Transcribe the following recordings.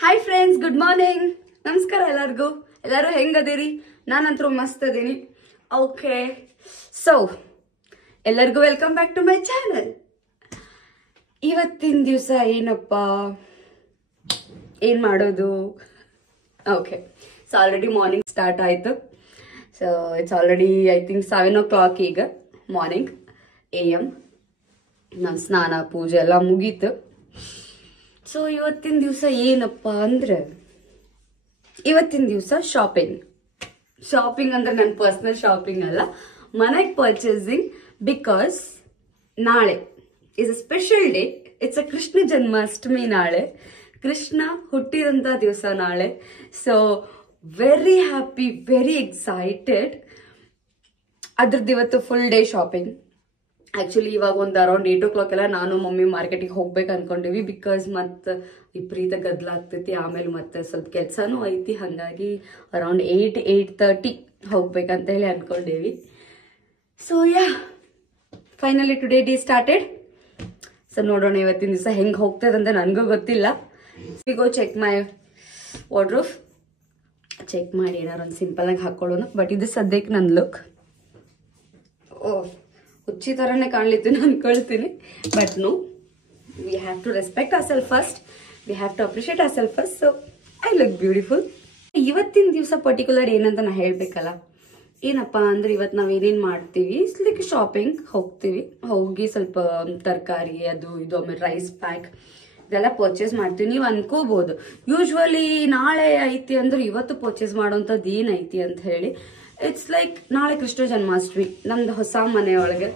Hi friends, good morning. ನಮಸ್ಕಾರ ಎಲ್ಲರಿಗೂ. ಎಲ್ಲರೂ ಹೆಂಗದಿರಿ? ನಾನಂತರೂ ಮಸ್ತ್ ಅದೀನಿ. ಓಕೆ, ಸೊ ಎಲ್ಲರಿಗೂ welcome back to my channel. ಇವತ್ತಿನ ದಿವಸ ಏನಪ್ಪ, ಏನು ಮಾಡೋದು? Okay, so already morning start ಆಯಿತು. So it's already I think 7 o'clock ಈಗ ಮಾರ್ನಿಂಗ್ AM. ನನ್ನ ಸ್ನಾನ ಪೂಜೆ ಎಲ್ಲ ಮುಗೀತು. ಸೊ ಇವತ್ತಿನ ದಿವಸ ಏನಪ್ಪ ಅಂದ್ರೆ, ಇವತ್ತಿನ ದಿವಸ ಶಾಪಿಂಗ್ ಅಂದ್ರೆ ನನ್ನ ಪರ್ಸನಲ್ ಶಾಪಿಂಗ್ ಅಲ್ಲ, ಮನೆಗೆ ಪರ್ಚೇಸಿಂಗ್. ಬಿಕಾಸ್ ನಾಳೆ is a special day. It's a Krishna Janmashtami. ನಾಳೆ ಕೃಷ್ಣ ಹುಟ್ಟಿದಂತ ದಿವಸ ನಾಳೆ. So very happy, very excited. ಅದ್ರದ್ದು ಇವತ್ತು ಫುಲ್ ಡೇ ಶಾಪಿಂಗ್. ಆಕ್ಚುಲಿ ಇವಾಗ ಒಂದು ಅರೌಂಡ್ 8 o'clock ಎಲ್ಲ ನಾನು ಮಮ್ಮಿ ಮಾರ್ಕೆಟಿಗೆ ಹೋಗ್ಬೇಕು ಅನ್ಕೊಂಡಿವಿ. ಬಿಕಾಸ್ ಮತ್ತೆ ವಿಪರೀತ ಗದ್ದಲ ಆಗ್ತೈತಿ, ಆಮೇಲೆ ಮತ್ತೆ ಸ್ವಲ್ಪ ಕೆಲಸನೂ ಐತಿ. ಹಾಗಾಗಿ ಅರೌಂಡ್ 8-8:30 ಹೋಗ್ಬೇಕಂತ ಹೇಳಿ ಅನ್ಕೊಂಡೇವಿ. So yeah, finally today day started. So ನೋಡೋಣ ಇವತ್ತಿನ ದಿವಸ ಹೆಂಗೆ ಹೋಗ್ತದಂತ ನನಗೂ ಗೊತ್ತಿಲ್ಲ. Go check my wardrobe, check ಮಾಡಿ ಏನಾರು ಒಂದು ಸಿಂಪಲ್ ಆಗಿ ಹಾಕೊಳ್ಳೋಣ. ಬಟ್ ಇದು ಸದ್ಯಕ್ಕೆ ನನ್ನ ಲುಕ್. ಹುಚ್ಚಿ ಥರನೇ ಕಾಣ್ಲಿತ್ತು ಅನ್ಕೊಳ್ತೀನಿ. But no, we have to respect our self first. We have to appreciate our self first. So I look beautiful. ಇವತ್ತಿನ ದಿವಸ ಪರ್ಟಿಕ್ಯುಲರ್ ಏನಂತ ನಾ ಹೇಳಬೇಕಲ್ಲ. ಏನಪ್ಪ ಅಂದ್ರೆ, ಇವತ್ತು ನಾವು ಏನೇನು ಮಾಡ್ತೀವಿ, ಲೈಕ್ ಶಾಪಿಂಗ್ ಹೋಗ್ತೀವಿ. ಹೋಗಿ ಸ್ವಲ್ಪ ತರಕಾರಿ ಅದು ಇದು, ಆಮೇಲೆ ರೈಸ್ ಪ್ಯಾಕ್ ಇದೆಲ್ಲ ಪರ್ಚೇಸ್ ಮಾಡ್ತೀವಿ. ನೀವು ಅನ್ಕೋಬಹುದು ಯೂಶ್ವಲಿ ನಾಳೆ ಐತಿ ಅಂದ್ರೆ ಇವತ್ತು ಪರ್ಚೇಸ್ ಮಾಡೋಂಥದ್ದು ಏನೈತಿ ಅಂತ ಹೇಳಿ. ಇಟ್ಸ್ ಲೈಕ್ ನಾಳೆ ಕೃಷ್ಣ ಜನ್ಮಾಷ್ಟಮಿ. ನಮ್ದು ಹೊಸ ಮನೆಯೊಳಗೆ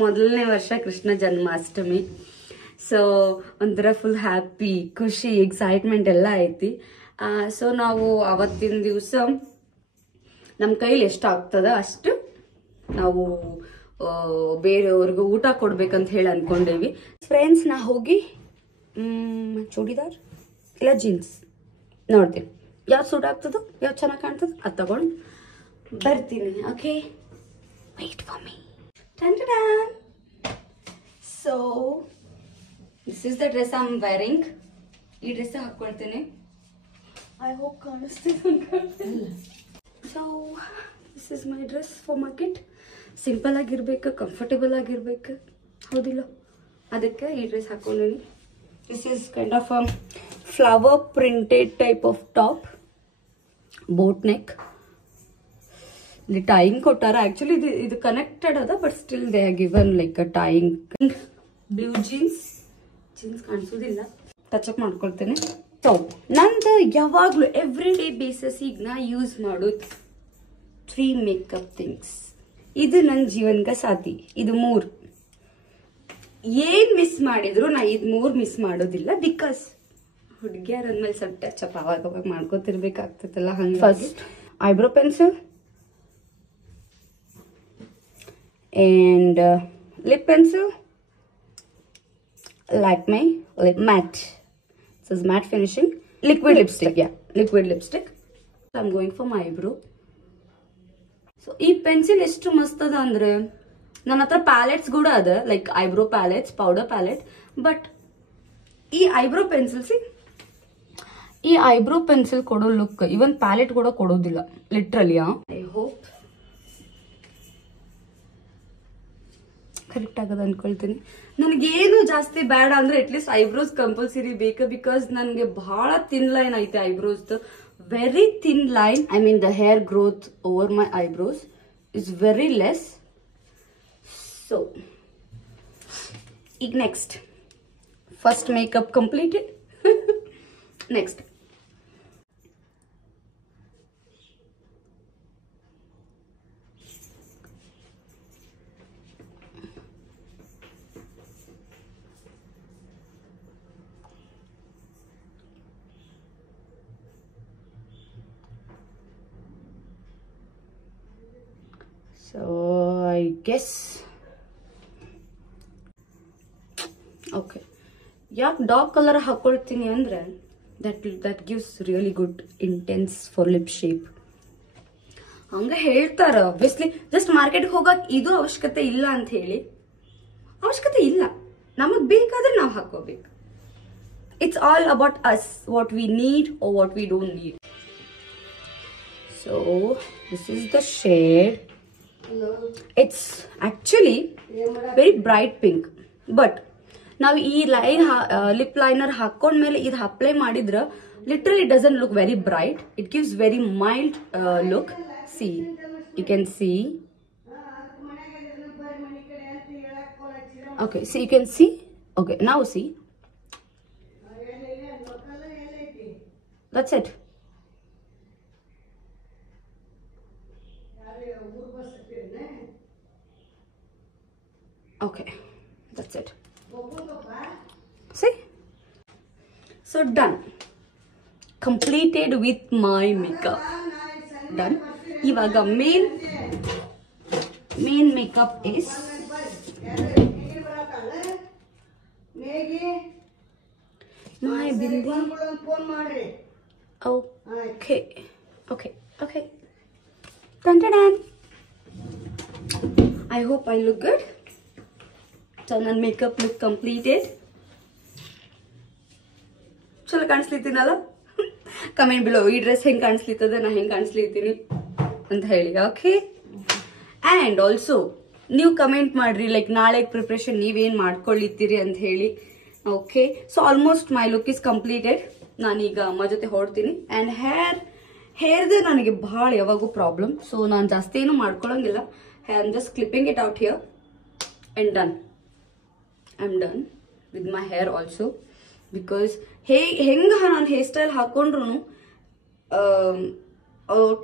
ಮೊದಲನೇ ವರ್ಷ ಕೃಷ್ಣ ಜನ್ಮಾಷ್ಟಮಿ. ಸೊ ಒಂಥರ ಫುಲ್ ಹ್ಯಾಪಿ, ಖುಷಿ, ಎಕ್ಸೈಟ್ಮೆಂಟ್ ಎಲ್ಲ ಐತಿ. ಸೊ ನಾವು ಅವತ್ತಿನ ದಿವಸ ನಮ್ಮ ಕೈಲಿ ಎಷ್ಟು ಆಗ್ತದ ಅಷ್ಟು ನಾವು ಬೇರೆಯವ್ರಿಗೂ ಊಟ ಕೊಡ್ಬೇಕಂತ ಹೇಳಿ ಅನ್ಕೊಂಡೇವಿ. ಫ್ರೆಂಡ್ಸ್, ನಾ ಹೋಗಿ ಚೂಡಿದಾರ್ ಇಲ್ಲ ಜೀನ್ಸ್ ನೋಡ್ತೀನಿ, ಯಾವ್ದು ಸೂಟ್ ಆಗ್ತದೋ, ಯಾವ್ದು ಚೆನ್ನಾಗಿ ಕಾಣ್ತದೋ ಅದು ತಗೊಂಡು ಬರ್ತೀನಿ. Okay, wait for me. So this is the dress I am wearing. ಈ ಡ್ರೆಸ್ ಹಾಕೊಳ್ತೀನಿ. ಐ ಹೋಪ್ ಕಾಣಿಸ್ತಿದೆ. So this is my dress for market. Simple ಆಗಿರ್ಬೇಕು, ಕಂಫರ್ಟೇಬಲ್ ಆಗಿರ್ಬೇಕು, ಹೌದಿಲ್ಲ? ಅದಕ್ಕೆ ಈ dress ಹಾಕೊಂಡಿನಿ. This is kind of a flower printed type of top, boat neck. ಇಲ್ಲಿ tying ಕೊಟ್ಟಾರ. Actually ಇದು ಕನೆಕ್ಟೆಡ್ ಅದ, but still they have given like a tying. Blue jeans ಕಾಣಿಸೋದಿಲ್ಲ, ಟಚ್ ಅಪ್ ಮಾಡ್ಕೊಳ್ತೇನೆ. ಸೊ ನಂದು ಯಾವಾಗ್ಲೂ ಎವ್ರಿ ಡೇ ಬೇಸಿಸ್ ಈಗ ನಾ use ಮಾಡೋದು 3 ಮೇಕಪ್ ಥಿಂಗ್ಸ್. ಇದು ನನ್ನ ಜೀವನದ ಸಾಥಿ. ಇದು 3 ಏನ್ ಮಿಸ್ ಮಾಡಿದ್ರು ನಾ ಇದು 3 ಮಿಸ್ ಮಾಡೋದಿಲ್ಲ. ಬಿಕಾಸ್ ಹುಡುಗಿಯರ್ ಅಂದ್ಮೇಲೆ ಸ್ವಲ್ಪ ಟಚ್ ಅಪ್ ಅವಾಗ ಮಾಡ್ಕೋತಿರ್ಬೇಕಾಗ್ತದಲ್ಲ. ಹಂಗೆ first eyebrow pencil and lip pencil, Lakme lip matte. This is matte finishing. Liquid lipstick, yeah, liquid lipstick. I'm going for my eyebrow. So ee pencil ಎಷ್ಟು ಮಸ್ತ್ ಅದ ಅಂದ್ರೆ, ನನ್ನ ಹತ್ರ ಪ್ಯಾಲೆಟ್ಸ್ ಕೂಡ ಅದ, like eyebrow palettes, powder palette. But ಈ eyebrow pencil ಕೊಡೋ ಲುಕ್ ಇವನ್ ಪ್ಯಾಲೆಟ್ ಕೂಡ ಕೊಡೋದಿಲ್ಲ, ಲಿಟ್ರಲಿ. ಐ ಹೋಪ್ ಕರೆಕ್ಟ್ ಆಗದ ಅನ್ಕೊಳ್ತೀನಿ. ನನಗೇನು ಜಾಸ್ತಿ ಬೇಡ ಅಂದ್ರೆ ಅಟ್ಲೀಸ್ಟ್ ಐಬ್ರೋಸ್ ಕಂಪಲ್ಸರಿ ಬೇಕು. ಬಿಕಾಸ್ ನನಗೆ ಬಹಳ ಥಿನ್ ಲೈನ್ ಐತೆ eyebrows, very thin line. I mean the hair growth over my eyebrows is very less. So ಈಗ next first makeup completed. Next So I guess okay, ಯಾಕೆ dark colour ಹಾಕೊಳ್ತೀನಿ ಅಂದ್ರೆ that gives really good intense for lip shape. ಹಂಗ ಹೇಳ್ತಾರ. Obviously just ಮಾರ್ಕೆಟ್ಗೆ ಹೋಗಕ್ ಇದು ಅವಶ್ಯಕತೆ ಇಲ್ಲ ಅಂತ ಹೇಳಿ ಅವಶ್ಯಕತೆ ಇಲ್ಲ. ನಮಗ್ ಬೇಕಾದ್ರೆ ನಾವು ಹಾಕೋಬೇಕು. it's all about us, what we need or what we don't need. So this is the shade. It's actually very bright pink, but now ee lip liner hakond mele idu apply madidra literally it doesn't look very bright. It gives very mild look. See, you can see. Okay, so you can see. Okay, now see. That's it. Okay, that's it. See? So done. Completed with my makeup. Done. Ivaga main makeup is my bindi. Okay. Dun, dun, dun. I hope I look good. So ನನ್ನ makeup look completed. ಚಲೋ ಕಾಣಿಸ್ಲಿತ್ತೀನಲ್ಲ? Comment below ಈ dress ಹೆಂಗೆ ಕಾಣಿಸ್ಲಿತ್ತದ, ನಾ ಹೆಂಗೆ ಕಾಣಿಸ್ಲಿತ್ತೀನಿ ಅಂತ ಹೇಳಿ. Okay, and also ನೀವು comment ಮಾಡ್ರಿ, ಲೈಕ್ ನಾಳೆ ಪ್ರಿಪ್ರೇಷನ್ ನೀವೇನು ಮಾಡ್ಕೊಳ್ಳಿತ್ತೀರಿ ಅಂತ ಹೇಳಿ. Okay, so almost my look is completed. ನಾನೀಗ ಅಮ್ಮ ಜೊತೆ ಹೊರಡ್ತೀನಿ. ಆ್ಯಂಡ್ ಹೇರ್ದೆ ನನಗೆ ಭಾಳ ಯಾವಾಗೂ ಪ್ರಾಬ್ಲಮ್, ಸೊ ನಾನು ಜಾಸ್ತಿ ಏನು ಮಾಡ್ಕೊಳಂಗಿಲ್ಲ. I am just clipping it out here and done. I am done with my hair also. Because ಹೆಂಗ ನಾನು ಹೇರ್ ಸ್ಟೈಲ್ ಹಾಕೊಂಡ್ರು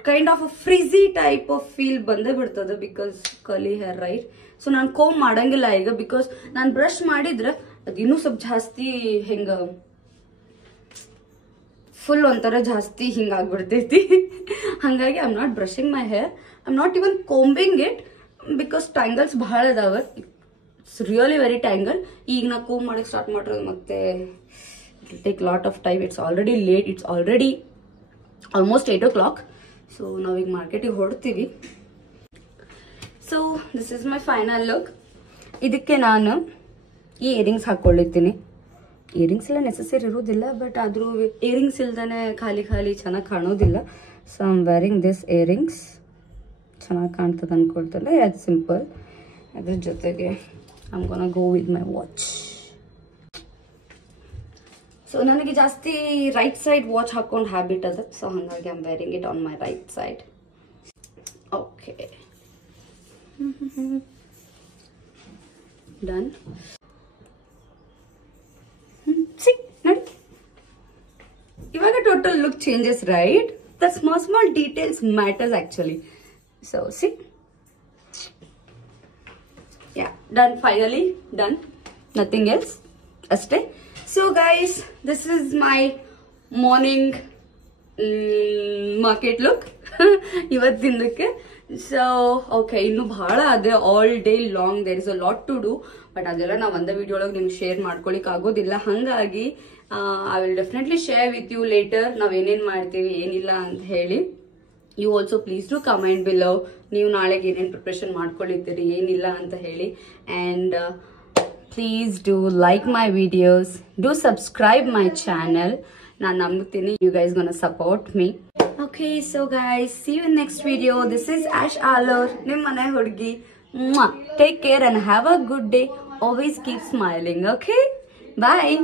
kind of a frizzy type of feel ಬಂದೇ ಬಿಡ್ತದೆ, because curly hair right. So ನಾನು comb ಮಾಡಂಗಿಲ್ಲ ಈಗ, because ನಾನು brush ಮಾಡಿದ್ರೆ ಅದು ಇನ್ನೂ ಸ್ವಲ್ಪ ಜಾಸ್ತಿ ಹೆಂಗ ಫುಲ್ ಒಂಥರ ಜಾಸ್ತಿ ಹಿಂಗಾಗ್ಬಿಡ್ತೈತಿ. ಹಾಗಾಗಿ I am not brushing my hair, I am not even combing it, because tangles ಬಹಳ ಅದಾವ. It's really very tangle. ಈಗ ನಾ ಕೋಮ್ ಮಾಡಕ್ಕೆ ಸ್ಟಾರ್ಟ್ ಮಾಡಿರೋದು ಮತ್ತೆ it will take lot of time. It's already late. It's already almost 8 o'clock. So now we market ಹೊರಡ್ತೀವಿ. So this is my final look. ಇದಕ್ಕೆ ನಾನು ಈ ಇಯರಿಂಗ್ಸ್ ಹಾಕೊಳ್ಳಿರ್ತೀನಿ. ಇಯರಿಂಗ್ಸ್ ಎಲ್ಲ ನೆಸೆಸರಿ ಇರೋದಿಲ್ಲ, ಬಟ್ ಆದರೂ ಇಯರಿಂಗ್ಸ್ ಇಲ್ದೇ ಖಾಲಿ ಚೆನ್ನಾಗಿ ಕಾಣೋದಿಲ್ಲ. So I am wearing this earrings. ಚೆನ್ನಾಗಿ ಕಾಣ್ತದೆ ಅನ್ಕೊಳ್ತಲ್ಲ, ಅದು ಸಿಂಪಲ್. ಅದ್ರ ಜೊತೆಗೆ I am gonna go with my watch. So ನನಗೆ ಜಾಸ್ತಿ ರೈಟ್ ಸೈಡ್ ವಾಚ್ ಹಾಕೊಂಡು ಹ್ಯಾಬಿಟ್ ಅದ, ಸೊ ಹಾಗಾಗಿ I am wearing it on my right side. Okay, done. C ನೋಡಿ, ಇವಾಗ total look changes, right? The small details matters actually. So see, yeah, done, finally done, nothing else, ಅಷ್ಟೇ. So guys, this is my morning market look ಇವತ್ತಿನಕ್ಕೆ. So okay, ಇನ್ನು ಬಹಳ ಅದೇ, all day long there is a lot to do, but ಅದೆಲ್ಲ ನಾವು ಒಂದೇ video ಒಳಗೆ ನಿಮ್ಗೆ ಶೇರ್ ಮಾಡ್ಕೊಳಿಕ್ ಆಗೋದಿಲ್ಲ. ಹಾಗಾಗಿ I will definitely share with you later ನಾವೇನೇನು ಮಾಡ್ತೀವಿ ಏನಿಲ್ಲ ಅಂತ ಹೇಳಿ. You also please to comment below, ನೀವು ನಾಳೆಗೆ ಏನೇನು ಪ್ರಿಪ್ರೇಷನ್ ಮಾಡ್ಕೊಳ್ಳಿದ್ದೀರಿ ಏನಿಲ್ಲ ಅಂತ ಹೇಳಿ. And please do like my videos, do subscribe my channel. ನಾನು ನಂಬ್ತೀನಿ you guys gonna support me. Okay, so guys, see you in next video. This is Ash Alor, ನಿಮ್ಮ ಮನೆ ಹುಡುಗಿ. Take care and have a good day. Always keep smiling. Okay, bye.